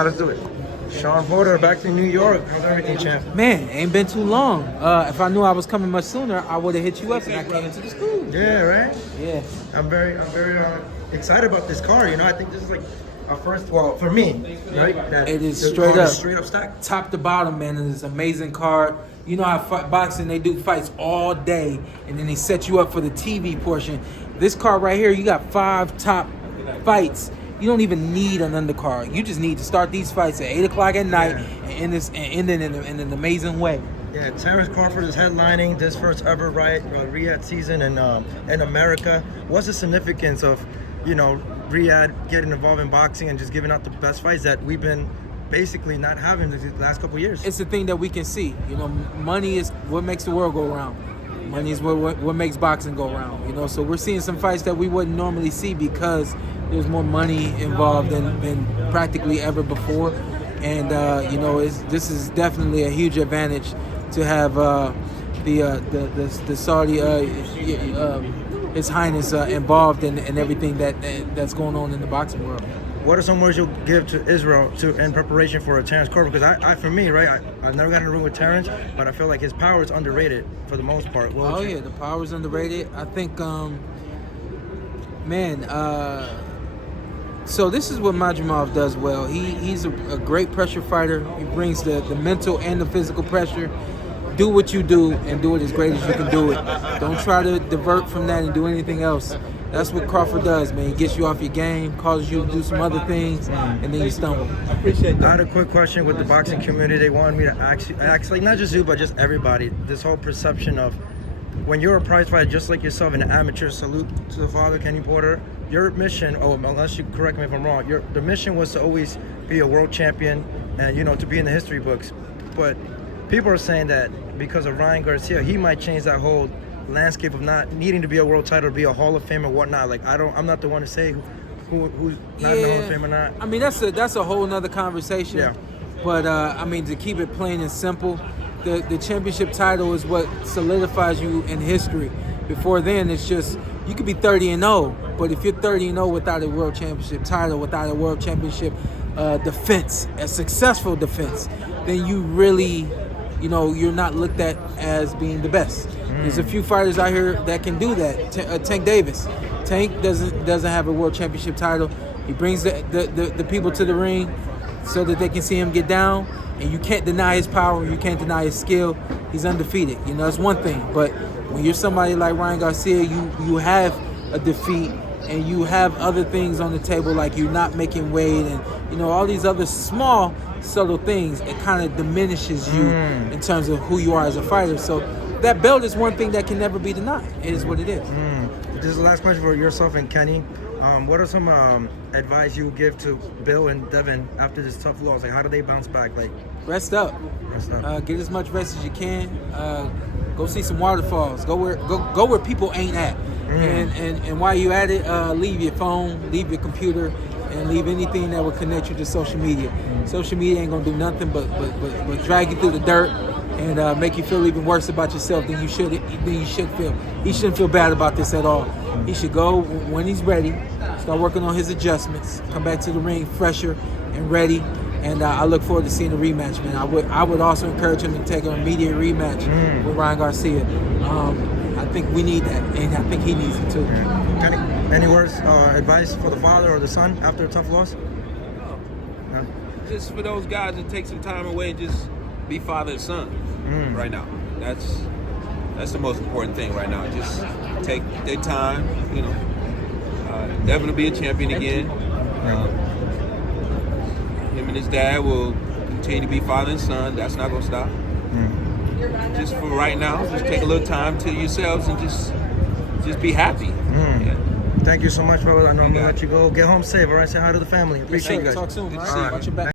Let's do it. Shawn Porter, back to New York. How's everything, champ? Man, ain't been too long. If I knew I was coming much sooner, I would have hit you up and I came into the school. Yeah, right? Yeah. I'm very excited about this car. You know, I think this is like our first, well, for me, right? That It is the straight car up. is straight up stacked. Top to bottom, man. And it's an amazing car. You know how boxing, they do fights all day, and then they set you up for the TV portion. This car right here, you got 5 top fights. You don't even need an undercard. You just need to start these fights at 8 o'clock at night and end it in an amazing way. Yeah, Terence Crawford is headlining this first ever Riyadh season in America. What's the significance of, you know, Riyadh getting involved in boxing and just giving out the best fights that we've been basically not having the last couple of years? It's the thing that we can see. You know, money is what makes the world go round. Money is what makes boxing go round. You know, so we're seeing some fights that we wouldn't normally see because there's more money involved than practically ever before. And, you know, this is definitely a huge advantage to have the Saudi, His Highness involved in everything that's going on in the boxing world. What are some words you'll give to Israel in preparation for a Terence Crawford? Because I for me, right, I've never gotten in a room with Terence, but I feel like his power is underrated for the most part. Yeah, the power is underrated. I think, so this is what Madrimov does well. He's a great pressure fighter. He brings the mental and the physical pressure. Do what you do and do it as great as you can do it. Don't try to divert from that and do anything else. That's what Crawford does, man. He gets you off your game, causes you to do some other things, and then you stumble. I appreciate that. I had a quick question with the boxing community. They wanted me to actually not just you, but just everybody. This whole perception of when you're a prize fighter, just like yourself, an amateur, salute to the father, Kenny Porter. Your mission, unless you correct me if I'm wrong, the mission was to always be a world champion and, you know, to be in the history books. But people are saying that because of Ryan Garcia, he might change that whole landscape of not needing to be a world title, to be a Hall of Fame or whatnot. Like I'm not the one to say who's not in the Hall of Fame or not. I mean, that's a whole nother conversation. Yeah. But I mean, to keep it plain and simple, the championship title is what solidifies you in history. Before then, it's just you could be 30-0, but if you're 30-0 without a world championship title, without a world championship defense, a successful defense, then you really, you know, you're not looked at as being the best. There's a few fighters out here that can do that. Tank Davis. Tank doesn't have a world championship title. He brings the people to the ring so that they can see him get down, and you can't deny his power. You can't deny his skill. He's undefeated. You know, that's one thing. But when you're somebody like Ryan Garcia, you have a defeat, and you have other things on the table, like you're not making weight, and you know all these other small, subtle things. It kind of diminishes you in terms of who you are as a fighter. So that belt is one thing that can never be denied. It is what it is. This is the last question for yourself and Kenny. What are some advice you would give to Bill and Devin after this tough loss? Like, how do they bounce back? Like, rest up. Get as much rest as you can. Go see some waterfalls. Go where people ain't at. And while you at it, leave your phone, leave your computer, and leave anything that will connect you to social media. Social media ain't gonna do nothing but drag you through the dirt and make you feel even worse about yourself than you should feel. He shouldn't feel bad about this at all. He should go when he's ready, start working on his adjustments, come back to the ring fresher and ready. And I look forward to seeing a rematch, man. I would also encourage him to take an immediate rematch with Ryan Garcia. I think we need that, and I think he needs it too. Any words, advice for the father or the son after a tough loss? No. Just for those guys to take some time away and just be father and son right now. That's the most important thing right now. Just take their time, you know. Devin will be a champion again. Him and his dad will continue to be father and son. That's not going to stop. Just for right now, just take a little time to yourselves and just be happy. Yeah. Thank you so much, brother. I know I'm going to let you go. Get home safe, all right? Say hi to the family. Appreciate it, guys. Talk soon. All right. Watch your back.